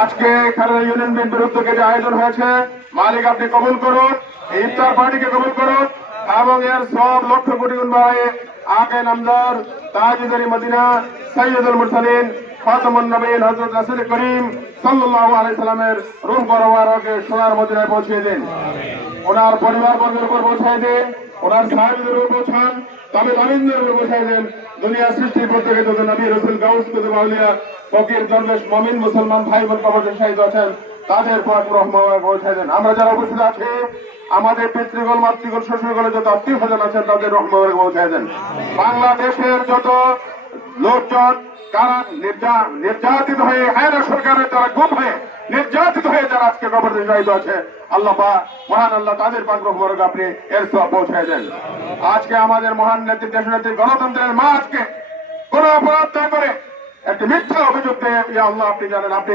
আজকে এখানে ইউনিয়ন বিএনপির উদ্যোগে যে আয়োজন হয়েছে, মালিক আপনি কবুল করুন ইফতার পার্টিকে কবুল করুন, এবং এর সব লক্ষ কোটি গুণ বাড়ায় আগে নামদার তাজুদারি মদিনা, সৈয়দুল মুরসালিন ফাতেমুন নবীন, হযরত করিম সাল্লাল্লাহু আলাইহি সাল্লামের রূহ সোনার মদিনায় পৌঁছে দিন। ওনার উপর দিন, ওনার উপর তবে উপর দেন। দুনিয়া সৃষ্টির প্রত্যেকে যত নবী রসুল গাউস কুতুব আউলিয়া ফকির দরবেশ মমিন মুসলমান ভাই বোন কবরের শাহিদ আছেন তাদের পাক রহমান পৌঁছায় দেন। আমরা যারা উপস্থিত আছি আমাদের পিতৃগণ মাতৃগণ শ্বশুরগণের যত আত্মীয় স্বজন আছেন তাদের রহমান পৌঁছায় দেন। বাংলাদেশের যত লোকজন কারা নির্যা- নির্যাতিত হয়ে হায়না সরকারের যারা গুম হয়ে নির্যাতিত হয়ে যারা আজকে কবর শাহিদ আছে আল্লাহ পাক, মহান আল্লাহ তাদের পাক রহমান আপনি এর সব পৌঁছায় দেন। আজকে আমাদের মহান নেত্রী দেশনেত্রী গণতন্ত্রের মা আজকে কোন অপরাধ না করে একটি মিথ্যা অভিযোগ ইয়া আল্লাহ আপনি জানেন আপনি